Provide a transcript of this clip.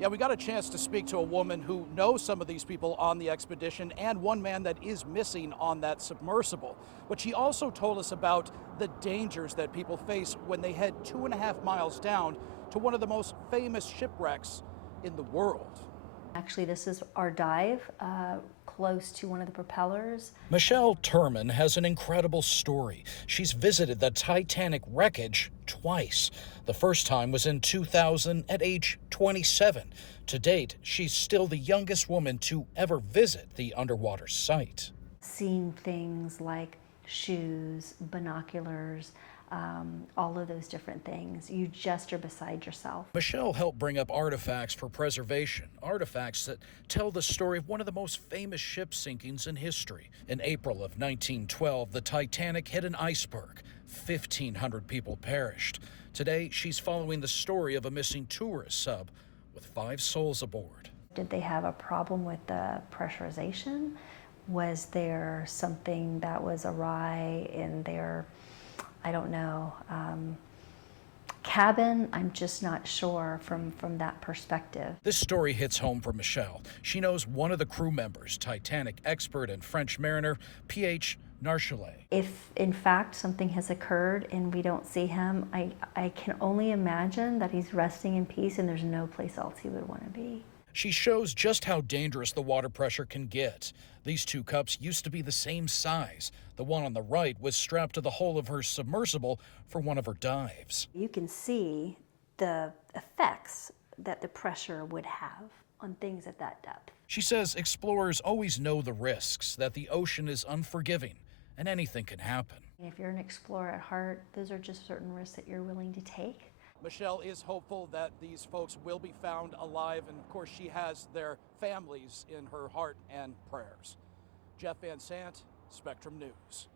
Yeah, we got a chance to speak to a woman who knows some of these people on the expedition and one man that is missing on that submersible. But she also told us about the dangers that people face when they head 2.5 miles down to one of the most famous shipwrecks in the world. Actually, this is our dive close to one of the propellers. Michelle Turman has an incredible story. She's visited the Titanic wreckage twice. The first time was in 2000 at age 27. To date, she's still the youngest woman to ever visit the underwater site. Seeing things like shoes, binoculars, all of those different things. You just are beside yourself. Michelle helped bring up artifacts for preservation, artifacts that tell the story of one of the most famous ship sinkings in history. In April of 1912, the Titanic hit an iceberg. 1,500 people perished. Today, she's following the story of a missing tourist sub with 5 souls aboard. Did they have a problem with the pressurization? Was there something that was awry in their, I don't know, cabin? I'm just not sure from that perspective. This story hits home for Michelle. She knows one of the crew members, Titanic expert and French mariner, P.H. Narchelet. If in fact something has occurred and we don't see him, I can only imagine that he's resting in peace and there's no place else he would want to be. She shows just how dangerous the water pressure can get. These 2 cups used to be the same size. The one on the right was strapped to the hull of her submersible for one of her dives. You can see the effects that the pressure would have on things at that depth. She says explorers always know the risks, that the ocean is unforgiving and anything can happen. If you're an explorer at heart, those are just certain risks that you're willing to take. Michelle is hopeful that these folks will be found alive, and of course she has their families in her heart and prayers. Jeff Van Sant, Spectrum News.